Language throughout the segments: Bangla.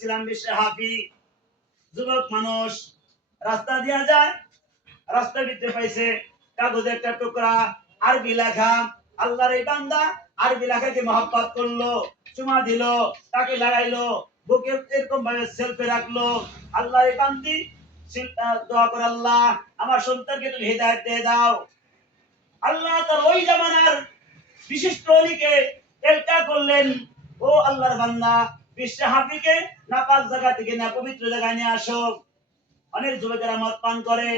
ছিলাম বিশ্বে হাফি যুবক মানুষ, রাস্তা দিয়া যায়, রাস্তার ভিতরে পাইছে কাগজের একটা টুকরা, আরবি লেখা, আল্লাহর এই বান্দা আরবি লেখাকে মহাব্বত করল, চুমা দিল, তাকে লাগাইলো, বুকে এরকম ভাবে সেলফি রাখল, আল্লাহর এই বান্দি দোয়া করে আল্লাহ, আমার সন্তানকে তুমি হৃদায়ত দিয়ে দাও। আল্লাহ তার ওই জামানার বিশিষ্ট অলিকে এলকা করলেন, ও আল্লাহর বান্দা বিশ্ব নাপাক জায়গা থেকে, না পবিত্র জায়গায় নিয়ে আসো। অনেক যুবকেরা পান করে।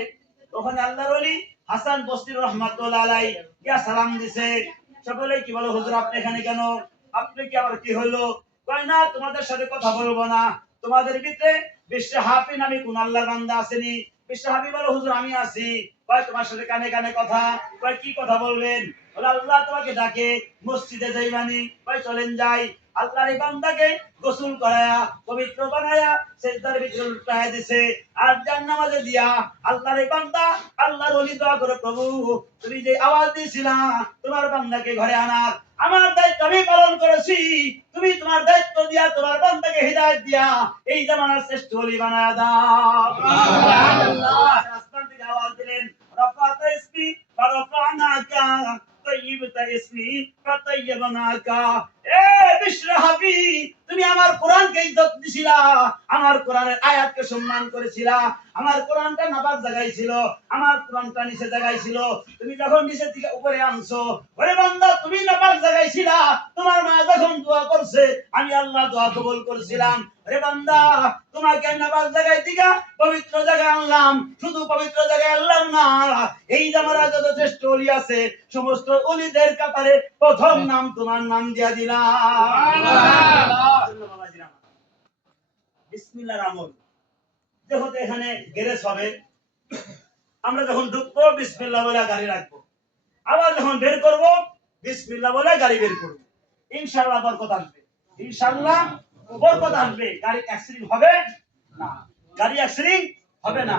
তখন আল্লাহর অলি হাসান বস্তির রহমাতুল্লাহ আলাই ইয়া সালাম দিছে। সকলে কি বলো, হুজুর, আপনি এখানে কেন? আপনি কি আবার কি হলো? কয়, না, তোমাদের সাথে কথা বলব না। তোমাদের ভিতরে বিশ্বে হাফি নামে কোন আল্লাহর বান্দা আসেনি। বলো, হুজুর, আমি আছি। কয়, তোমার সাথে কানে কানে কথা। কয়, কি কথা বলবেন? বলে, আল্লাহ তোমাকে ডাকে, মসজিদে যাইবানি কয়, চলেন যাই। আল্লাহর বান্দাকে গোসল করায়া, পবিত্র বানায়া, সেজদার ভিতরে দিছে। আর যার নামাজে দিয়া আল্লাহর বান্দা, আল্লাহর ওলি দোয়া করে, প্রভু, তুমি যে আওয়াজ দিয়েছিলা, তোমার বান্দাকে ঘরে আনার। আমার দায়িত্ব আমি পালন করেছি। তুমি তোমার দায়িত্ব দিয়া, তোমার বান্দাকে হৃদায়ত দিয়া, এই জামানার শ্রেষ্ঠ ওলি বানায়া দাও। তুমি আমার আমার সম্মান করেছিলা আমার কোরআনটা নিচে জায়গায় ছিল তুমি যখন নিচে দিকে উপরে আনছো ওরে তুমি নাপাক জায়গায় ছিলা তোমার মা যখন দোয়া করছে, আমি আল্লাহ দোয়া কবুল করেছিলাম। রে বান্দা, তোমাকে নাপাক জায়গায় দিকা পবিত্র জায়গায় আনলাম। শুধু পবিত্র জায়গায় আনলাম না, এই জামারা যত শ্রেষ্ঠ অলি আছে, সমস্ত অলিদের কাতারে প্রথম নাম তোমার নাম দিয়া দিলাম। বিসমিল্লাহর আমল যেহেতু এখানে গ্যারেজ হবে। আমরা যখন ঢুকবো, বিসমিল্লাহ বলে গাড়ি রাখব। আবার যখন বের করব, বিসমিল্লাহ বলে গাড়ি বের করব। ইনশাআল্লাহ বরকত আসবে। ইনশাল্লাহ বরকত আসবে। গাড়ি অ্যাক্সিডেন্ট হবে না। গাড়ি অ্যাক্সিডেন্ট হবে না।